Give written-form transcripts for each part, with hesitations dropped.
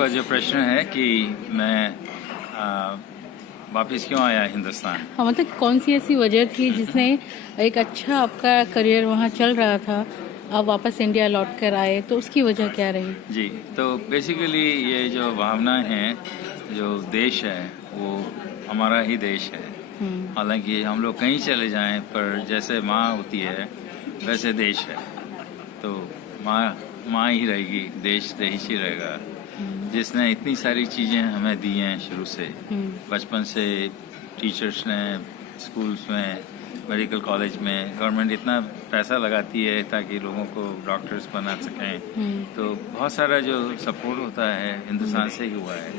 आपका जो प्रश्न है कि मैं वापस क्यों आया हिंदुस्तान। हाँ, मतलब कौन सी ऐसी वजह थी जिसने एक अच्छा आपका करियर वहाँ चल रहा था, आप वापस इंडिया लौट कर आए, तो उसकी वजह क्या रही? जी, तो बेसिकली ये जो भावनाएं हैं, जो देश है वो हमारा ही देश है। हालांकि हम लोग कहीं चले जाएं, पर जैसे माँ होती है वैसे देश है। तो माँ ही रहेगी, देश देश ही रहेगा, जिसने इतनी सारी चीज़ें हमें दी हैं शुरू से। बचपन से टीचर्स ने, स्कूल्स में, मेडिकल कॉलेज में गवर्नमेंट इतना पैसा लगाती है ताकि लोगों को डॉक्टर्स बना सकें। तो बहुत सारा जो सपोर्ट होता है हिंदुस्तान से ही हुआ है।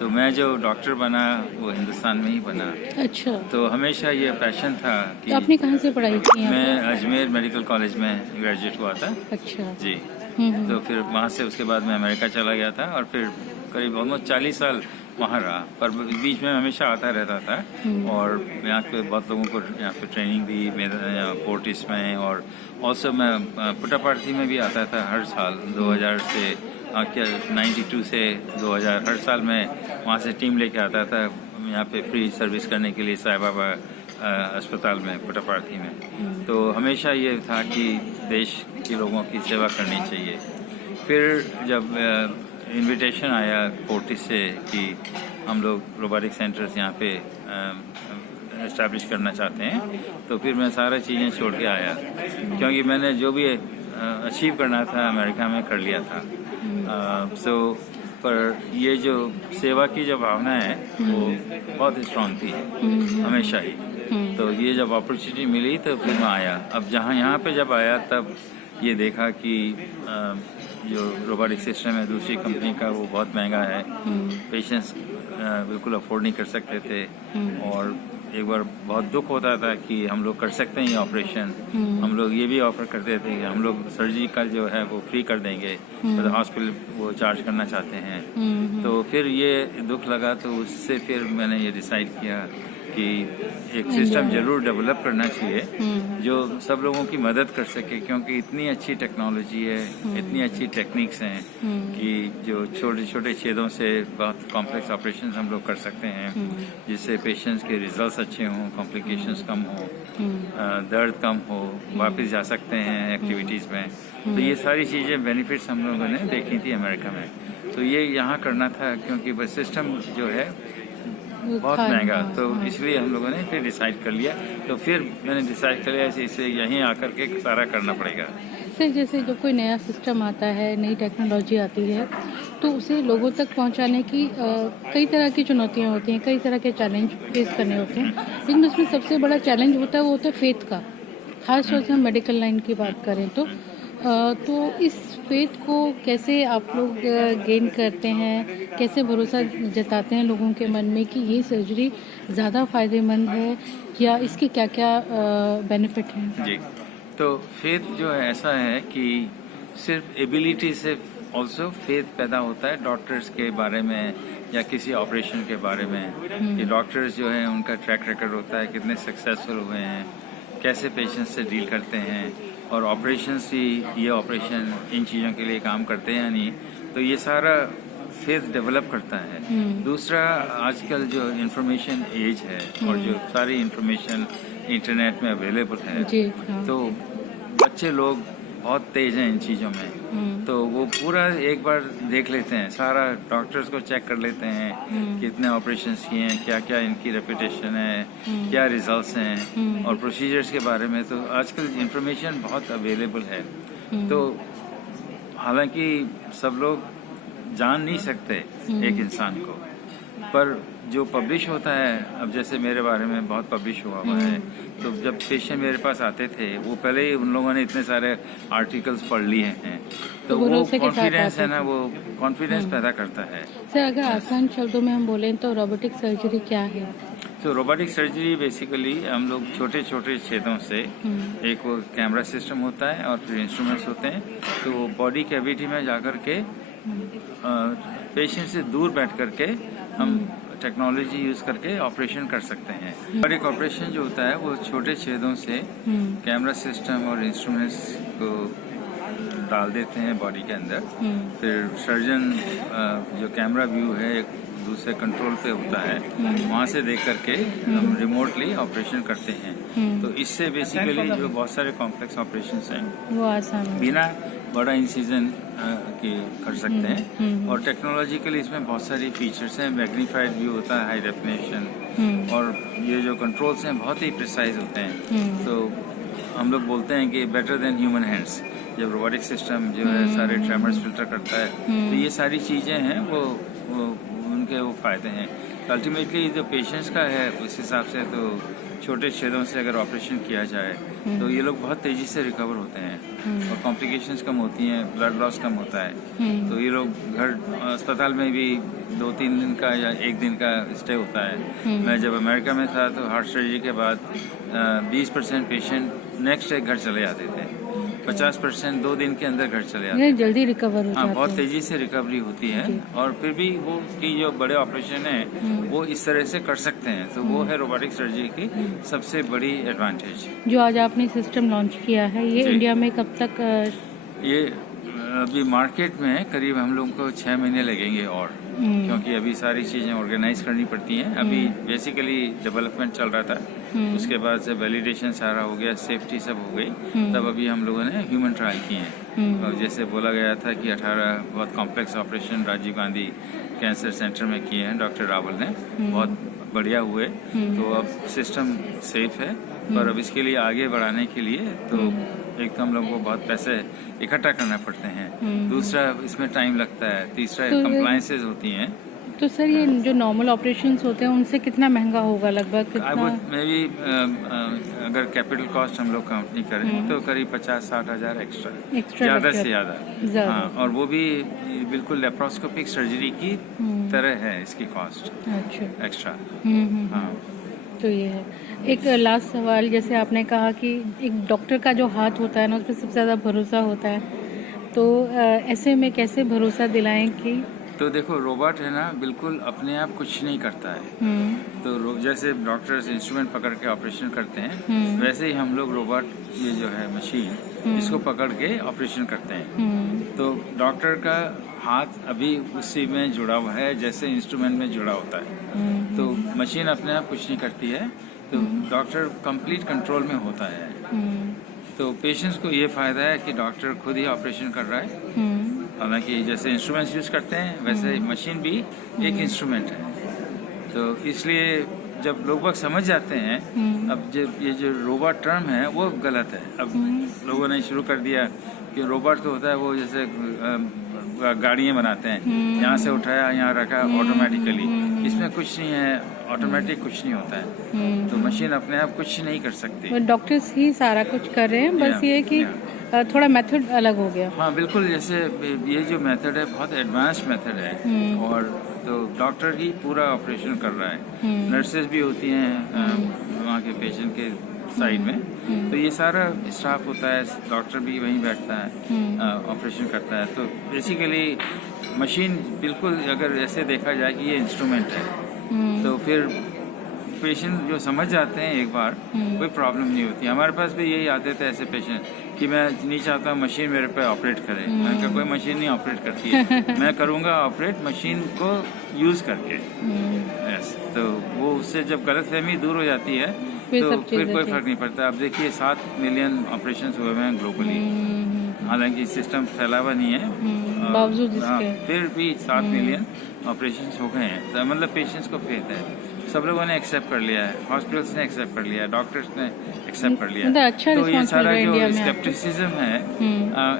तो मैं जो डॉक्टर बना वो हिंदुस्तान में ही बना। अच्छा, तो हमेशा ये पैशन था कि तो आपने कहाँ से पढ़ाई की यहाँ मैं पे? अजमेर मेडिकल कॉलेज में ग्रेजुएट हुआ था। अच्छा। जी। तो फिर वहाँ से उसके बाद मैं अमेरिका चला गया था और फिर करीब ऑलमोस्ट 40 साल वहाँ रहा, पर बीच में हमेशा आता रहता था। और यहाँ पे बहुत लोगों को यहाँ पे ट्रेनिंग दी, मेरा फोर्टिस में, और ऑल्सो मैं पुट्टापार्थी में भी आता था हर साल 2000 से क्या 92 से 2000 हर साल मैं वहाँ से टीम लेके आता था यहाँ पे फ्री सर्विस करने के लिए साई बाबा अस्पताल में पुट्टापार्थी में। तो हमेशा ये था कि देश के लोगों की सेवा करनी चाहिए। फिर जब इनविटेशन आया फोर्टिस से कि हम लोग रोबोटिक सेंटर्स यहाँ पे इस्टेब्लिश करना चाहते हैं, तो फिर मैं सारा चीज़ें छोड़ के आया, क्योंकि मैंने जो भी अचीव करना था अमेरिका में कर लिया था। पर ये जो सेवा की जो भावना है वो बहुत स्ट्रांग थी हमेशा ही। तो ये जब अपॉर्चुनिटी मिली तो फिर मैं आया। अब यहाँ पे जब आया तब ये देखा कि जो रोबोटिक सिस्टम है दूसरी कंपनी का वो बहुत महंगा है, पेशेंट्स बिल्कुल अफोर्ड नहीं कर सकते थे। और एक बार बहुत दुख होता था कि हम लोग कर सकते हैं ये ऑपरेशन। हम लोग ये भी ऑफर करते थे कि हम लोग सर्जिकल जो है वो फ्री कर देंगे, तो हॉस्पिटल वो चार्ज करना चाहते हैं। तो फिर ये दुख लगा, तो उससे फिर मैंने ये डिसाइड किया कि एक सिस्टम जरूर डेवलप करना चाहिए जो सब लोगों की मदद कर सके, क्योंकि इतनी अच्छी टेक्नोलॉजी है, इतनी अच्छी टेक्निक्स हैं कि जो छोटे छोटे छेदों से बहुत कॉम्प्लेक्स ऑपरेशन हम लोग कर सकते हैं, जिससे पेशेंट्स के रिजल्ट्स अच्छे हों, कॉम्प्लिकेशंस कम हो, दर्द कम हो, वापस जा सकते हैं एक्टिविटीज़ में। तो ये सारी चीज़ें बेनिफिट्स हम लोगों ने देखी थी अमेरिका में। तो ये यहाँ करना था, क्योंकि बस सिस्टम जो है बहुत महंगा, तो इसलिए हम लोगों ने फिर डिसाइड कर लिया। तो फिर मैंने डिसाइड कर लिया इसे यहीं आकर के सारा करना पड़ेगा। सर, जैसे जब कोई नया सिस्टम आता है, नई टेक्नोलॉजी आती है, तो उसे लोगों तक पहुंचाने की कई तरह की चुनौतियां होती हैं, कई तरह के चैलेंज फेस करने होते हैं, लेकिन उसमें सबसे बड़ा चैलेंज होता है वो होता है फेथ का। खास तौर से हम मेडिकल लाइन की बात करें तो इस फेथ को कैसे आप लोग गेन करते हैं, कैसे भरोसा जताते हैं लोगों के मन में कि ये सर्जरी ज़्यादा फायदेमंद है, या इसके क्या क्या बेनिफिट हैं? जी, तो फेथ जो है ऐसा है कि सिर्फ एबिलिटी से ऑल्सो फेथ पैदा होता है डॉक्टर्स के बारे में या किसी ऑपरेशन के बारे में, कि डॉक्टर्स जो है उनका ट्रैक रिकॉर्ड होता है, कितने सक्सेसफुल हुए हैं, कैसे पेशेंट से डील करते हैं, और ऑपरेशन से ये ऑपरेशन इन चीज़ों के लिए काम करते हैं या नहीं। तो ये सारा फेथ डेवलप करता है। दूसरा, आजकल जो इंफॉर्मेशन एज है और जो सारी इंफॉर्मेशन इंटरनेट में अवेलेबल है, तो बच्चे लोग बहुत तेज हैं इन चीज़ों में। तो वो पूरा एक बार देख लेते हैं, सारा डॉक्टर्स को चेक कर लेते हैं कितने ऑपरेशंस किए हैं, क्या क्या इनकी रेपुटेशन है, क्या रिजल्ट्स हैं, और प्रोसीजर्स के बारे में। तो आजकल इंफॉर्मेशन बहुत अवेलेबल है। तो हालांकि सब लोग जान नहीं सकते एक इंसान को, पर जो पब्लिश होता है, अब जैसे मेरे बारे में बहुत पब्लिश हुआ है, तो जब पेशेंट मेरे पास आते थे वो पहले ही उन लोगों ने इतने सारे आर्टिकल्स पढ़ लिए हैं, तो वो कॉन्फिडेंस है ना, वो कॉन्फिडेंस पैदा करता है। सर, अगर आसान शब्दों में हम बोलें तो रोबोटिक सर्जरी क्या है? तो रोबोटिक सर्जरी बेसिकली हम लोग छोटे छोटे छेदों से, एक वो कैमरा सिस्टम होता है और फिर इंस्ट्रूमेंट्स होते हैं, तो वो बॉडी कैविटी में जाकर के पेशेंट से दूर बैठ करके हम टेक्नोलॉजी यूज करके ऑपरेशन कर सकते हैं। और एक ऑपरेशन जो होता है वो छोटे छेदों से कैमरा सिस्टम और इंस्ट्रूमेंट्स को डाल देते हैं बॉडी के अंदर। फिर सर्जन जो कैमरा व्यू है एक दूसरे कंट्रोल पे होता है, वहाँ से देख करके हम रिमोटली ऑपरेशन करते हैं। तो इससे बेसिकली जो बहुत सारे कॉम्प्लेक्स ऑपरेशंस हैं वो आसान है। बिना बड़ा इंसिजन के कर सकते हैं। और टेक्नोलॉजिकली इसमें बहुत सारी फीचर्स हैं, मैग्नीफाइड व्यू होता है, हाई डेफिनेशन, और ये जो कंट्रोल्स हैं बहुत ही प्रिसाइज होते हैं। तो हम लोग बोलते हैं कि बेटर देन ह्यूमन हैंड्स। जब रोबोटिक सिस्टम जो है सारे ट्रेमर्स फिल्टर करता है, तो ये सारी चीज़ें हैं वो उनके वो फायदे हैं। अल्टीमेटली जो पेशेंट्स का है उस हिसाब से तो छोटे छेदों से अगर ऑपरेशन किया जाए तो ये लोग बहुत तेज़ी से रिकवर होते हैं और कॉम्प्लिकेशंस कम होती हैं, ब्लड लॉस कम होता है। तो ये लोग घर अस्पताल में भी 2-3 दिन का या 1 दिन का स्टे होता है। मैं जब अमेरिका में था तो हार्ट सर्जरी के बाद 20% पेशेंट नेक्स्ट डे घर चले जाते थे, 50% 2 दिन के अंदर घर चले जाते हैं। जल्दी रिकवर होता है। हाँ, बहुत तेजी से रिकवरी होती है। और फिर भी वो कि जो बड़े ऑपरेशन है वो इस तरह से कर सकते हैं, तो वो है रोबोटिक सर्जरी की सबसे बड़ी एडवांटेज। जो आज आपने सिस्टम लॉन्च किया है ये इंडिया में कब तक? ये अभी मार्केट में करीब हम लोग को 6 महीने लगेंगे और, क्योंकि अभी सारी चीज़ें ऑर्गेनाइज करनी पड़ती हैं। अभी बेसिकली डेवलपमेंट चल रहा था, उसके बाद से वैलिडेशन सारा हो गया, सेफ्टी सब हो गई, तब अभी हम लोगों ने ह्यूमन ट्रायल किए हैं। और जैसे बोला गया था कि 18 बहुत complex operation Rajiv Gandhi cancer centre में किए हैं डॉक्टर रावल ने, बहुत बढ़िया हुए। तो अब सिस्टम सेफ है, पर अब इसके लिए आगे बढ़ाने के लिए तो एक तो हम लोगों को बहुत पैसे इकट्ठा करना पड़ते हैं, दूसरा इसमें टाइम लगता है, तीसरा कंप्लायंसेस होती हैं। तो सर ये जो नॉर्मल ऑपरेशंस होते हैं उनसे कितना महंगा होगा लगभग? कितना? मैं भी अगर कैपिटल कॉस्ट हम लोग काउंट नहीं करें तो करीब 50-60 हज़ार एक्स्ट्रा ज़्यादा से ज़्यादा। हाँ, और वो भी बिल्कुल लेप्रोस्कोपिक सर्जरी की तरह है इसकी कॉस्ट। अच्छा, एक्स्ट्रा। हाँ, तो ये है। एक लास्ट सवाल, जैसे आपने कहा कि एक डॉक्टर का जो हाथ होता है ना उस पर सबसे ज़्यादा भरोसा होता है, तो ऐसे में कैसे भरोसा दिलाएं कि? तो देखो, रोबोट है ना बिल्कुल अपने आप कुछ नहीं करता है। तो जैसे डॉक्टर्स इंस्ट्रूमेंट पकड़ के ऑपरेशन करते हैं, वैसे ही हम लोग रोबोट, ये जो है मशीन, इसको पकड़ के ऑपरेशन करते हैं। तो डॉक्टर का हाथ अभी उसी में जुड़ा हुआ है जैसे इंस्ट्रूमेंट में जुड़ा होता है। तो मशीन अपने आप कुछ नहीं करती है, तो डॉक्टर कंप्लीट कंट्रोल में होता है। तो पेशेंट्स को ये फायदा है कि डॉक्टर खुद ही ऑपरेशन कर रहा है। हालांकि जैसे इंस्ट्रूमेंट्स यूज करते हैं वैसे मशीन भी एक इंस्ट्रूमेंट है। तो इसलिए जब लोग समझ जाते हैं, अब जब ये जो रोबोट टर्म है वो गलत है। अब लोगों ने शुरू कर दिया कि रोबोट तो होता है वो जैसे गाड़ियाँ बनाते हैं, यहाँ से उठाया यहाँ रखा ऑटोमेटिकली। इसमें कुछ नहीं है, ऑटोमेटिक कुछ नहीं होता है। तो मशीन अपने आप कुछ नहीं कर सकती। डॉक्टर्स ही सारा कुछ कर रहे हैं, बस ये कि थोड़ा मेथड अलग हो गया। हाँ बिल्कुल, जैसे ये जो मेथड है बहुत एडवांस मेथड है, और तो डॉक्टर ही पूरा ऑपरेशन कर रहा है। नर्सेज भी होती हैं वहाँ के पेशेंट के साइड में, तो ये सारा स्टाफ होता है, डॉक्टर भी वहीं बैठता है, ऑपरेशन करता है। तो बेसिकली मशीन बिल्कुल, अगर ऐसे देखा जाए कि ये इंस्ट्रूमेंट है, तो फिर पेशेंट जो समझ जाते हैं एक बार, कोई प्रॉब्लम नहीं होती। हमारे पास भी यही आते थे ऐसे पेशेंट कि मैं नहीं चाहता हूँ मशीन मेरे पे ऑपरेट करे। मैंने कहा कोई मशीन नहीं ऑपरेट करती है, मैं करूँगा ऑपरेट मशीन को यूज़ करके। यस, तो वो उससे जब गलतफहमी दूर हो जाती है तो फिर कोई फर्क नहीं पड़ता। अब देखिए 7 मिलियन ऑपरेशन हुए हुए हैं ग्लोबली, हालांकि सिस्टम फैला हुआ नहीं है, बावजूद फिर भी 7 मिलियन ऑपरेशन हो गए हैं। तो मतलब पेशेंट्स को फेथ है, सब लोगों ने एक्सेप्ट कर लिया है, हॉस्पिटल्स ने एक्सेप्ट कर लिया है, डॉक्टर्स ने एक्सेप्ट कर लिया है। अच्छा, तो ये सारा जो स्केप्टिसिज्म है,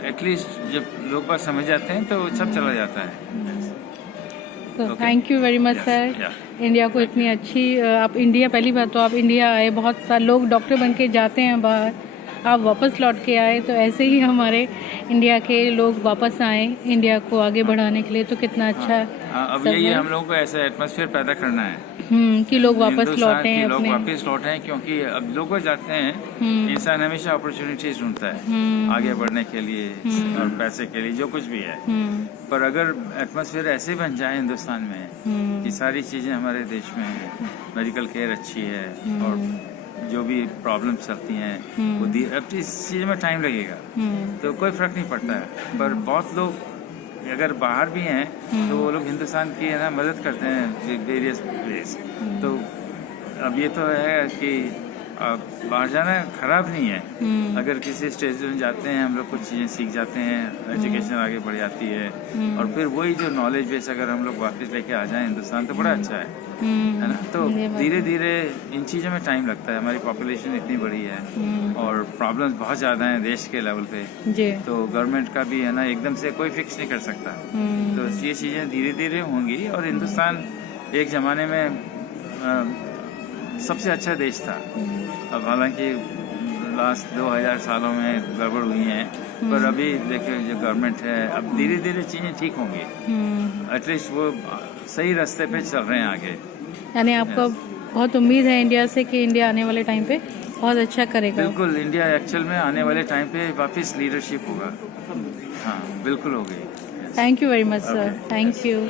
एटलीस्ट जब लोग बात समझ जाते हैं तो सब चला जाता है। Thank you very much sir. India को इतनी अच्छी, आप इंडिया, पहली बात तो आप इंडिया आए, बहुत सारे लोग डॉक्टर बन के जाते हैं बाहर, आप वापस लौट के आए, तो ऐसे ही हमारे इंडिया के लोग वापस आए इंडिया को आगे बढ़ाने के लिए, तो कितना अच्छा। अब यही हम लोगों को ऐसा एटमॉस्फेयर पैदा करना है कि लोग वापस लौटे हैं, लोग वापस लौटे हैं, क्योंकि अब लोग जाते हैं, इंसान हमेशा अपॉर्चुनिटीज ढूंढता है आगे बढ़ने के लिए और पैसे के लिए, जो कुछ भी है। पर अगर एटमॉस्फेयर ऐसे बन जाए हिंदुस्तान में कि सारी चीजें हमारे देश में है, मेडिकल केयर अच्छी है, और जो भी प्रॉब्लम्स चलती हैं वो अब इस चीज़ में टाइम लगेगा तो कोई फर्क नहीं पड़ता है। पर बहुत लोग अगर बाहर भी हैं तो वो लोग हिंदुस्तान की है ना मदद करते हैं वेरियस वेज। तो अब ये तो है कि बाहर जाना खराब नहीं है। अगर किसी स्टेज में जाते हैं हम लोग कुछ चीज़ें सीख जाते हैं, एजुकेशन आगे बढ़ जाती है और फिर वही जो नॉलेज बेस अगर हम लोग वापस लेके आ जाएं हिंदुस्तान तो बड़ा अच्छा है ना। तो धीरे धीरे इन चीज़ों में टाइम लगता है। हमारी पॉपुलेशन इतनी बड़ी है और प्रॉब्लम्स बहुत ज़्यादा हैं देश के लेवल पे जी। तो गवर्नमेंट का भी है ना एकदम से कोई फिक्स नहीं कर सकता। तो ये चीज़ें धीरे धीरे होंगी और हिंदुस्तान एक ज़माने में सबसे अच्छा देश था। अब हालांकि लास्ट 2000 सालों में गड़बड़ हुई हैं पर अभी देखिए जो गवर्नमेंट है अब धीरे धीरे चीज़ें ठीक होंगी। एटलीस्ट वो सही रास्ते पे चल रहे हैं आगे। यानी आपको बहुत उम्मीद है इंडिया से कि इंडिया आने वाले टाइम पे बहुत अच्छा करेगा। बिल्कुल, इंडिया एक्चुअल में आने वाले टाइम पे वापस लीडरशिप होगा। हाँ बिल्कुल होगी। Thank you very much sir, thank you.